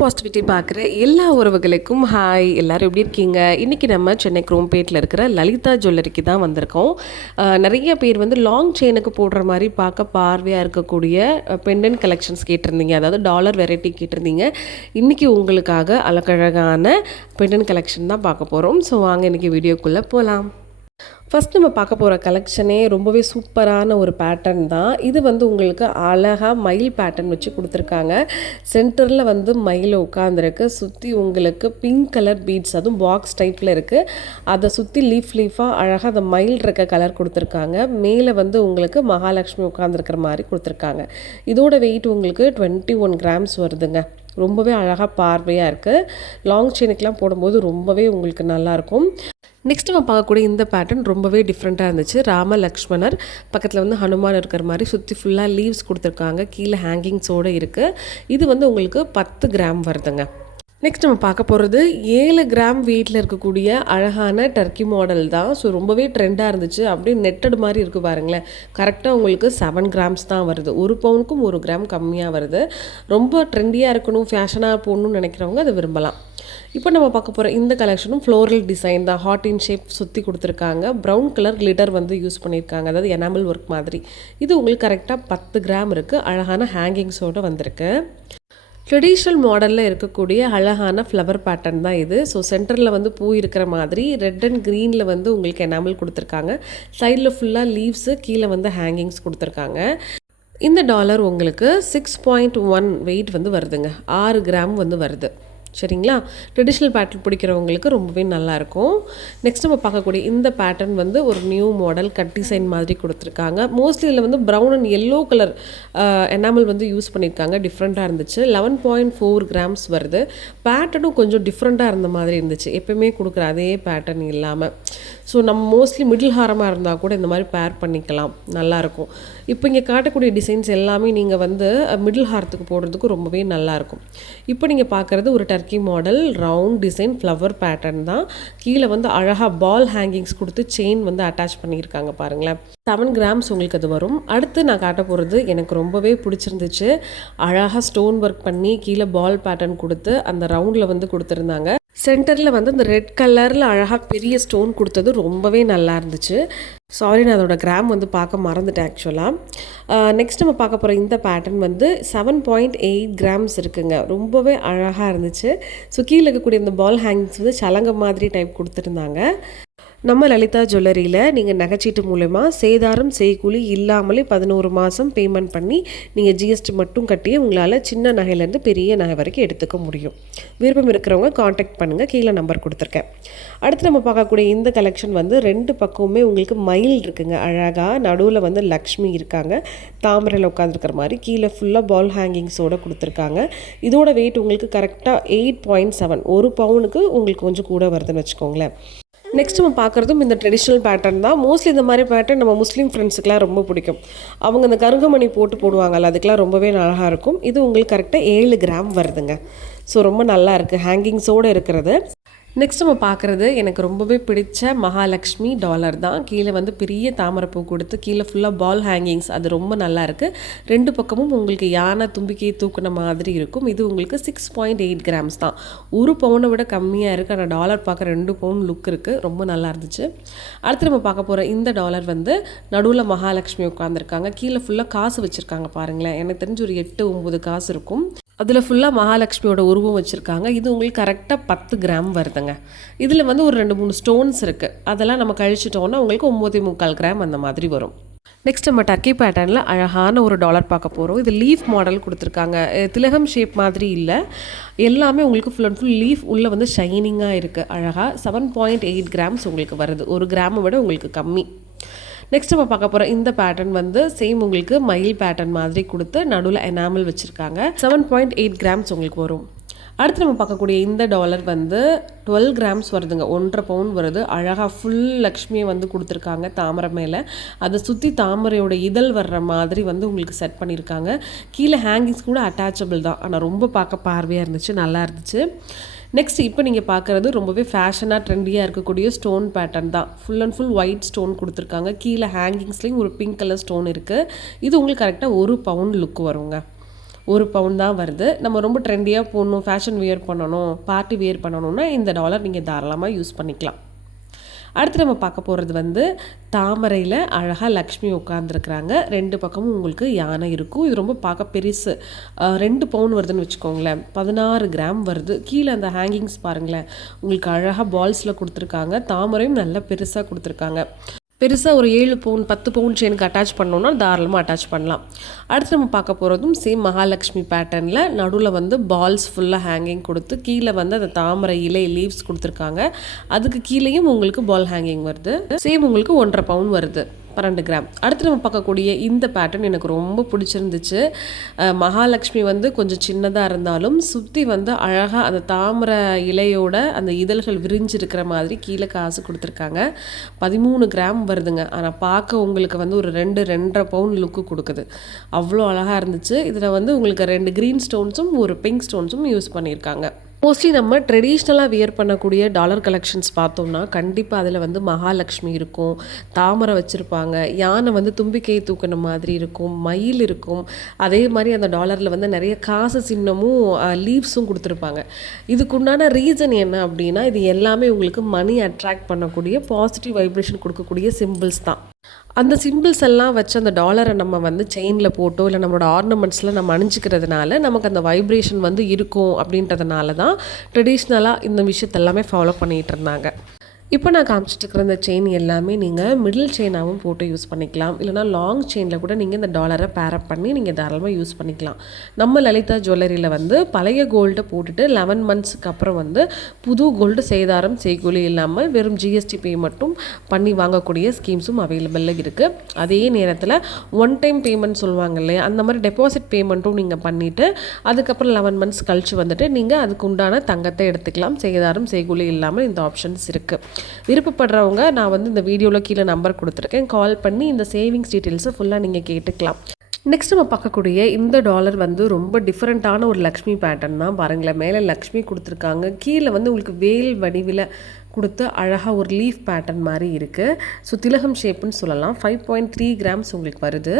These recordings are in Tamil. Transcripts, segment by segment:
பாசிட்டிவிட்டி பார்க்குற எல்லா உறவுகளுக்கும் ஹாய். எல்லோரும் எப்படி இருக்கீங்க? இன்றைக்கி நம்ம சென்னை குரோம்பேட்டில் இருக்கிற லலிதா ஜுவல்லரிக்கு தான் வந்திருக்கோம். நிறைய பேர் வந்து லாங் செயினுக்கு போடுற மாதிரி பார்க்க பார்வையாக இருக்கக்கூடிய பெண்டன்ட் கலெக்ஷன்ஸ் கேட்டிருந்தீங்க, அதாவது டாலர் வெரைட்டி கேட்டிருந்தீங்க. இன்றைக்கி உங்களுக்காக அழகழகான பெண்டன்ட் கலெக்ஷன் தான் பார்க்க போகிறோம். ஸோ வாங்க இன்றைக்கி வீடியோக்குள்ளே போகலாம். ஃபஸ்ட் நம்ம பார்க்க போகிற கலெக்ஷனே ரொம்பவே சூப்பரான ஒரு பேட்டர்ன் தான். இது வந்து உங்களுக்கு அழகாக மயில் பேட்டர்ன் வச்சு கொடுத்துருக்காங்க. சென்டரில் வந்து மயில் உட்காந்துருக்கு. சுற்றி உங்களுக்கு பிங்க் கலர் பீட்ஸ், அதுவும் பாக்ஸ் டைப்பில் இருக்குது. அதை சுற்றி லீஃபாக அழகாக அந்த மயில் இருக்க கலர் கொடுத்துருக்காங்க. மேலே வந்து உங்களுக்கு மகாலட்சுமி உட்காந்துருக்கிற மாதிரி கொடுத்துருக்காங்க. இதோட வெயிட் உங்களுக்கு 21 கிராம்ஸ் வருதுங்க. ரொம்பவே அழகாக பார்வையாக இருக்குது. லாங் செயினுக்கெலாம் போடும்போது ரொம்பவே உங்களுக்கு நல்லாயிருக்கும். நெக்ஸ்ட் நம்ம பார்க்கக்கூடிய இந்த பேட்டர்ன் ரொம்பவே டிஃப்ரெண்ட்டாக இருந்துச்சு. ராம லக்ஷ்மணர் பக்கத்தில் வந்து ஹனுமான் இருக்கிற மாதிரி சுற்றி ஃபுல்லாக லீவ்ஸ் கொடுத்துருக்காங்க. கீழே ஹேங்கிங்ஸோடு இருக்குது. இது வந்து உங்களுக்கு 10 கிராம் வருதுங்க. நெக்ஸ்ட் நம்ம பார்க்க போகிறது 7 கிராம் வெயிட்டில் இருக்கக்கூடிய அழகான டர்க்கி மாடல் தான். ஸோ ரொம்பவே ட்ரெண்டாக இருந்துச்சு. அப்படியே நெட்டட் மாதிரி இருக்குது பாருங்களேன். கரெக்டாக உங்களுக்கு 7 கிராம்ஸ் தான் வருது. 1 பவுனுக்கும் 1 கிராம் கம்மியாக வருது. ரொம்ப ட்ரெண்டியாக இருக்கணும், ஃபேஷனாக போடணும்னு நினைக்கிறவங்க அதை விரும்பலாம். இப்போ நம்ம பார்க்க போகிற இந்த கலெக்ஷனும் ஃப்ளோரல் டிசைன் தான். ஹார்ட் இன் ஷேப் சுற்றி கொடுத்துருக்காங்க. ப்ரௌன் கலர் கிளிட்டர் வந்து யூஸ் பண்ணியிருக்காங்க, அதாவது எனாமல் ஒர்க் மாதிரி. இது உங்களுக்கு கரெக்டாக 10 கிராம் இருக்குது. அழகான ஹேங்கிங்ஸோடு வந்திருக்கு. ட்ரெடிஷ்னல் மாடலில் இருக்கக்கூடிய அழகான ஃப்ளவர் பேட்டர்ன் தான் இது. ஸோ சென்டரில் வந்து பூ இருக்கிற மாதிரி ரெட் அண்ட் க்ரீனில் வந்து உங்களுக்கு எனாமல் கொடுத்துருக்காங்க. சைடில் ஃபுல்லாக லீவ்ஸு, கீழே வந்து ஹேங்கிங்ஸ் கொடுத்துருக்காங்க. இந்த டாலர் உங்களுக்கு 6.1 வெயிட் வந்து வருதுங்க. 6 கிராம் வந்து வருது. சரிங்களா? ட்ரெடிஷ்னல் பேட்டர்ன் பிடிக்கிறவங்களுக்கு ரொம்பவே நல்லாயிருக்கும். நெக்ஸ்ட் நம்ம பார்க்கக்கூடிய இந்த பேட்டர்ன் வந்து ஒரு நியூ மாடல் கட் டிசைன் மாதிரி கொடுத்துருக்காங்க. மோஸ்ட்லி இதில் வந்து brown and yellow colour enamel வந்து யூஸ் பண்ணியிருக்காங்க. டிஃப்ரெண்ட்டாக இருந்துச்சு. 11.4 கிராம்ஸ் வருது. பேட்டர்னும் கொஞ்சம் டிஃப்ரெண்ட்டாக இருந்த மாதிரி இருந்துச்சு. எப்போயுமே கொடுக்குற அதே பேட்டர்ன் இல்லாமல். ஸோ நம்ம மோஸ்ட்லி மிடில் ஹாரமாக இருந்தால் கூட இந்த மாதிரி பேர் பண்ணிக்கலாம், நல்லாயிருக்கும். இப்போ இங்கே காட்டக்கூடிய டிசைன்ஸ் எல்லாமே நீங்கள் வந்து மிடில் ஹாரத்துக்கு போடுறதுக்கு ரொம்பவே நல்லாயிருக்கும். இப்போ நீங்கள் பார்க்குறது ஒரு Turkey model round design flower pattern தான். கீழே வந்து அழகாக பால் ஹேங்கிங்ஸ் கொடுத்து செயின் வந்து அட்டாச் பண்ணியிருக்காங்க பாருங்களேன். 7 கிராம்ஸ் உங்களுக்கு அது வரும். அடுத்து நான் காட்ட போகிறது எனக்கு ரொம்பவே பிடிச்சிருந்துச்சு. அழகாக ஸ்டோன் ஒர்க் பண்ணி கீழே பால் பேட்டர்ன் கொடுத்து அந்த ரவுண்டில் வந்து கொடுத்துருந்தாங்க. சென்டரில் வந்து இந்த ரெட் கலரில் அழகாக பெரிய ஸ்டோன் கொடுத்தது ரொம்பவே நல்லா இருந்துச்சு. சாரி, நான் அதோட கிராம் வந்து பார்க்க மறந்துட்டேன் ஆக்சுவலாக. நெக்ஸ்ட் நம்ம பார்க்க போகிற இந்த பேட்டர்ன் வந்து 7.8 கிராம்ஸ் இருக்குங்க. ரொம்பவே அழகாக இருந்துச்சு. ஸோ கீழே இருக்கக்கூடிய இந்த பால் ஹேங்கிங்ஸ் வந்து சலங்க மாதிரி டைப் கொடுத்துருந்தாங்க. நம்ம லலிதா ஜுவல்லரியில் நீங்கள் நகைச்சீட்டு மூலமா சேதாரம் செய்கூலி இல்லாமலே 11 மாதம் பேமெண்ட் பண்ணி நீங்கள் ஜிஎஸ்டி மட்டும் கட்டி உங்களால் சின்ன நகையிலேருந்து பெரிய நகை வரைக்கும் எடுத்துக்க முடியும். விருப்பம் இருக்கிறவங்க காண்டாக்ட் பண்ணுங்கள், கீழே நம்பர் கொடுத்துருக்கேன். அடுத்து நம்ம பார்க்கக்கூடிய இந்த கலெக்ஷன் வந்து 2 பக்கமுமே உங்களுக்கு மயில் இருக்குங்க. அழகாக நடுவில் வந்து லக்ஷ்மி இருக்காங்க, தாமரையில் உட்காந்துருக்கிற மாதிரி. கீழே ஃபுல்லாக பால் ஹேங்கிங்ஸோடு கொடுத்துருக்காங்க. இதோட வெயிட் உங்களுக்கு கரெக்டாக 8.7, 1 பவுனுக்கு உங்களுக்கு கொஞ்சம் கூட வருதுன்னு வச்சுக்கோங்களேன். நெக்ஸ்ட் நம்ம பார்க்குறதும் இந்த ட்ரெடிஷ்னல் பேட்டர்ன் தான். மோஸ்ட்லி இந்த மாதிரி பேட்டர்ன் நம்ம முஸ்லீம் ஃப்ரெண்ட்ஸுக்கெலாம் ரொம்ப பிடிக்கும். அவங்க இந்த கருங்கமணி போடுவாங்கல்ல, அதுக்கெலாம் ரொம்பவே அழகாக இருக்கும். இது உங்களுக்கு கரெக்டாக 7 கிராம் வருதுங்க. ஸோ ரொம்ப நல்லா இருக்குது ஹேங்கிங்ஸோடு இருக்கிறது. நெக்ஸ்ட் நம்ம பார்க்குறது எனக்கு ரொம்பவே பிடிச்ச மகாலட்சுமி டாலர் தான். கீழே வந்து பெரிய தாமரைப்பூ கொடுத்து கீழே ஃபுல்லாக பால் ஹேங்கிங்ஸ், அது ரொம்ப நல்லா இருக்குது. 2 பக்கமும் உங்களுக்கு யானை தும்பிக்கையை தூக்குன மாதிரி இருக்கும். இது உங்களுக்கு 6.8 கிராம்ஸ் தான். 1 பவுனை விட கம்மியாக இருக்குது. ஆனால் டாலர் பார்க்க 2 பவுன் லுக் இருக்குது. ரொம்ப நல்லா இருந்துச்சு. அடுத்து நம்ம பார்க்க போகிற இந்த டாலர் வந்து நடுவில் மகாலட்சுமி உட்காந்துருக்காங்க. கீழே ஃபுல்லாக காசு வச்சுருக்காங்க பாருங்களேன். எனக்கு தெரிஞ்சு ஒரு 8-9 காசு இருக்கும். அதில் ஃபுல்லாக மகாலட்சுமியோட உருவம் வச்சுருக்காங்க. இது உங்களுக்கு கரெக்டாக 10 கிராம் வருதுங்க. இதில் வந்து ஒரு 2-3 ஸ்டோன்ஸ் இருக்குது. அதெல்லாம் நம்ம கழிச்சிட்டோன்னா உங்களுக்கு 9.25 கிராம் அந்த மாதிரி வரும். நெக்ஸ்ட் நம்ம டர்க்கி பேட்டர்னில் அழகான ஒரு டாலர் பார்க்க போகிறோம். இது லீஃப் மாடல் கொடுத்துருக்காங்க. திலகம் ஷேப் மாதிரி இல்லை, எல்லாமே உங்களுக்கு ஃபுல் அண்ட் ஃபுல் லீஃப் உள்ளே வந்து ஷைனிங்காக இருக்குது. அழகாக 7.8 கிராம்ஸ் உங்களுக்கு வருது. 1 கிராமை விட உங்களுக்கு கம்மி. நெக்ஸ்ட் நம்ம பார்க்க போகிற இந்த பேட்டர்ன் வந்து சேம் உங்களுக்கு மயில் பேட்டர்ன் மாதிரி கொடுத்து நடுவில் எனாமல் வச்சுருக்காங்க. 7.8 கிராம்ஸ் உங்களுக்கு வரும். அடுத்து நம்ம பார்க்கக்கூடிய இந்த டாலர் வந்து 12 கிராம்ஸ் வருதுங்க. 1.5 பவுன் வருது. அழகாக ஃபுல் லக்ஷ்மியை வந்து கொடுத்துருக்காங்க தாமரை மேலே. அதை சுற்றி தாமரையோட இதழ் வர்ற மாதிரி வந்து உங்களுக்கு செட் பண்ணியிருக்காங்க. கீழே ஹேங்கிங்ஸ் கூட அட்டாச்சபிள் தான். ஆனால் ரொம்ப பார்க்க பார்வையாக இருந்துச்சு, நல்லா இருந்துச்சு. நெக்ஸ்ட் இப்போ நீங்கள் பார்க்குறது ரொம்பவே ஃபேஷனாக ட்ரெண்டியாக இருக்கக்கூடிய ஸ்டோன் பேட்டர்ன் தான். Full and full white stone கொடுத்துருக்காங்க. கீழே ஹேங்கிங்ஸ்லேயும் ஒரு பிங்க் கலர் ஸ்டோன் இருக்குது. இது உங்களுக்கு கரெக்டாக 1 பவுண்ட் லுக் வருங்க. 1 பவுன் தான் வருது. நம்ம ரொம்ப ட்ரெண்டியாக போடணும், ஃபேஷன் வியர் பண்ணணும், பார்ட்டி வியர் பண்ணணும்னா இந்த டாலர் நீங்கள் தாராளமாக யூஸ் பண்ணிக்கலாம். அடுத்து நம்ம பார்க்க போகிறது வந்து தாமரையில் அழகாக லக்ஷ்மி உட்காந்துருக்குறாங்க. 2 பக்கமும் உங்களுக்கு யானை இருக்கும். இது ரொம்ப பார்க்க பெருசு. 2 பவுன் வருதுன்னு வச்சுக்கோங்களேன். 16 கிராம் வருது. கீழே அந்த ஹேங்கிங்ஸ் பாருங்களேன், உங்களுக்கு அழகாக பால்ஸில் கொடுத்துருக்காங்க. தாமரையும் நல்லா பெருசாக கொடுத்துருக்காங்க. பெருசாக ஒரு 7 பவுன் 10 பவுன் செயினுக்கு அட்டாச் பண்ணோன்னா தாராளமாக அட்டாச் பண்ணலாம். அடுத்து நம்ம பார்க்க போகிறதும் சேம் மகாலட்சுமி பேட்டர்னில் நடுவில் வந்து பால்ஸ் ஃபுல்லாக ஹேங்கிங் கொடுத்து கீழே வந்து அந்த தாமரை இலை லீவ்ஸ் கொடுத்துருக்காங்க. அதுக்கு கீழேயும் உங்களுக்கு பால் ஹேங்கிங் வருது. சேம் உங்களுக்கு 1.5 பவுன் வருது, 12 கிராம். அடுத்து நம்ம பார்க்கக்கூடிய இந்த பேட்டர்ன் எனக்கு ரொம்ப பிடிச்சிருந்துச்சு. மகாலட்சுமி வந்து கொஞ்சம் சின்னதாக இருந்தாலும் சுற்றி வந்து அழகாக அந்த தாமரை இலையோட அந்த இதழ்கள் விரிஞ்சிருக்கிற மாதிரி கீழே காசு கொடுத்துருக்காங்க. 13 கிராம் வருதுங்க. ஆனால் பார்க்க உங்களுக்கு வந்து ஒரு 2-2.5 பவுன் லுக்கு கொடுக்குது. அவ்வளோ அழகாக இருந்துச்சு. இதில் வந்து உங்களுக்கு 2 க்ரீன் ஸ்டோன்ஸும் ஒரு பிங்க் ஸ்டோன்ஸும் யூஸ் பண்ணியிருக்காங்க. மோஸ்ட்லி நம்ம ட்ரெடிஷ்னலாக வியர் பண்ணக்கூடிய டாலர் கலெக்ஷன்ஸ் பார்த்தோம்னா கண்டிப்பாக அதில் வந்து மகாலட்சுமி இருக்கும், தாமரை வச்சுருப்பாங்க, யானை வந்து தும்பிக்கையை தூக்கின மாதிரி இருக்கும், மயில் இருக்கும். அதே மாதிரி அந்த டாலரில் வந்து நிறைய காசு சின்னமும் லீவ்ஸும் கொடுத்துருப்பாங்க. இதுக்குண்டான ரீசன் என்ன அப்படின்னா, இது எல்லாமே உங்களுக்கு மணி அட்ராக்ட் பண்ணக்கூடிய பாசிட்டிவ் வைப்ரேஷன் கொடுக்கக்கூடிய சிம்பிள்ஸ் தான். அந்த சிம்பிள்ஸ் எல்லாம் வச்சு அந்த டாலரை நம்ம வந்து செயினில் போட்டோ இல்லை நம்மளோட ஆர்னமெண்ட்ஸில் நம்ம அணிஞ்சிக்கிறதுனால நமக்கு அந்த வைப்ரேஷன் வந்து இருக்கும். அப்படின்றதுனால தான் ட்ரெடிஷ்னலாக இந்த விஷயத்தெல்லாமே ஃபாலோ பண்ணிகிட்டு இருந்தாங்க. இப்போ நான் காமிச்சிட்டு இருக்கிற இந்த செயின் எல்லாமே நீங்கள் மிடில் செயினாகவும் போட்டு யூஸ் பண்ணிக்கலாம். இல்லைனா லாங் செயினில் கூட நீங்கள் இந்த டாலரை பேரப் பண்ணி நீங்கள் தாராளமாக யூஸ் பண்ணிக்கலாம். நம்ம லலிதா ஜுவல்லரியில் வந்து பழைய கோல்டை போட்டுட்டு 11 மந்த்ஸுக்கு அப்புறம் வந்து புது கோல்டு சேதாரம் செய்கூலி இல்லாமல் வெறும் ஜிஎஸ்டி பே மட்டும் பண்ணி வாங்கக்கூடிய ஸ்கீம்ஸும் அவைலபிளில் இருக்குது. அதே நேரத்தில் ஒன் டைம் பேமெண்ட் சொல்லுவாங்க இல்லையா, அந்த மாதிரி டெபாசிட் பேமெண்ட்டும் நீங்கள் பண்ணிவிட்டு அதுக்கப்புறம் 11 மந்த்ஸ் கழிச்சு வந்துட்டு நீங்கள் அதுக்கு உண்டான தங்கத்தை எடுத்துக்கலாம். சேதாரம் செய்கூலி இல்லாமல் இந்த ஆப்ஷன்ஸ் இருக்குது. விருப்பப்படுறவங்க நான் வந்து இந்த வீடியோவில் கீழே நம்பர் கொடுத்துருக்கேன், கால் பண்ணி இந்த சேவிங்ஸ் டீட்டெயில்ஸை ஃபுல்லாக நீங்கள் கேட்டுக்கலாம். நெக்ஸ்ட் நம்ம பார்க்கக்கூடிய இந்த டாலர் வந்து ரொம்ப டிஃப்ரெண்ட்டான ஒரு லக்ஷ்மி பேட்டர்ன் தான். பாருங்களேன், மேலே லக்ஷ்மி கொடுத்துருக்காங்க, கீழே வந்து உங்களுக்கு வேல் வடிவில் கொடுத்து அழகாக ஒரு லீஃப் பேட்டர்ன் மாதிரி இருக்குது. ஸோ திலகம் ஷேப்புன்னு சொல்லலாம். 5.3 கிராம்ஸ் உங்களுக்கு வருது.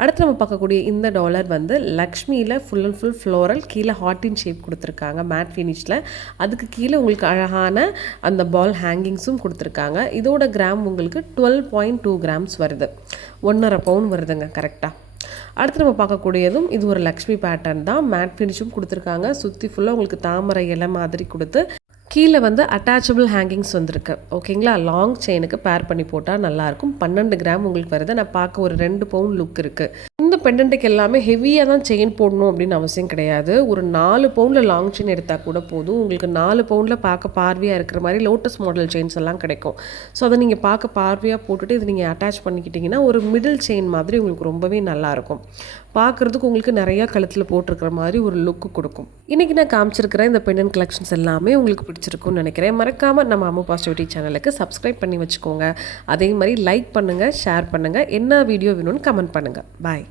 அடுத்து நம்ம பார்க்கக்கூடிய இந்த டாலர் வந்து லக்ஷ்மியில் ஃபுல் அண்ட் ஃபுல் ஃப்ளோரல், கீழே ஹார்டின் ஷேப் கொடுத்துருக்காங்க மேட் ஃபினிஷில். அதுக்கு கீழே உங்களுக்கு அழகான அந்த பால் ஹேங்கிங்ஸும் கொடுத்துருக்காங்க. இதோட கிராம் உங்களுக்கு 12.2 கிராம்ஸ் வருது. 1.5 பவுன் வருதுங்க கரெக்டாக. அடுத்து நம்ம பார்க்கக்கூடியதும் இது ஒரு லக்ஷ்மி பேட்டர்ன் தான். மேட் ஃபினிஷும் கொடுத்துருக்காங்க. சுற்றி ஃபுல்லாக உங்களுக்கு தாமரை இலை மாதிரி கொடுத்து கீழே வந்து அட்டாச்சபிள் ஹேங்கிங்ஸ் வந்திருக்கு. ஓகேங்களா, லாங் செயினுக்கு பேர் பண்ணி போட்டால் நல்லாயிருக்கும். 12 கிராம் உங்களுக்கு வருது. நான் பார்க்க ஒரு 2 பவுன் லுக் இருக்குது. இந்த பெண்டன்ட்டுக்கு எல்லாமே ஹெவியாக தான் செயின் போடணும் அப்படின்னு அவசியம் கிடையாது. ஒரு 4 பவுனில் லாங் செயின் எடுத்தால் கூட போதும். உங்களுக்கு 4 பவுனில் பார்க்க பார்வையாக இருக்கிற மாதிரி லோட்டஸ் மாடல் செயின்ஸ் எல்லாம் கிடைக்கும். ஸோ அதை நீங்கள் பார்க்க பார்வையாக போட்டுட்டு இது நீங்கள் அட்டாச் பண்ணிக்கிட்டிங்கன்னா ஒரு மிடில் செயின் மாதிரி உங்களுக்கு ரொம்பவே நல்லாயிருக்கும். பார்க்குறதுக்கு உங்களுக்கு நிறையா கழுத்தில் போட்டிருக்கிற மாதிரி ஒரு லுக்கு கொடுக்கும். இன்றைக்கி நான் காமிச்சிருக்கிற இந்த பெண்டன்ட் கலெக்ஷன்ஸ் எல்லாமே உங்களுக்கு பிடிச்சிருக்கும்னு நினைக்கிறேன். மறக்காமல் நம்ம அம்மு பாசிட்டிவிட்டி சேனலுக்கு சப்ஸ்கிரைப் பண்ணி வச்சுக்கோங்க. அதே மாதிரி லைக் பண்ணுங்கள், ஷேர் பண்ணுங்கள், என்ன வீடியோ வேணும்னு கமெண்ட் பண்ணுங்கள். பாய்.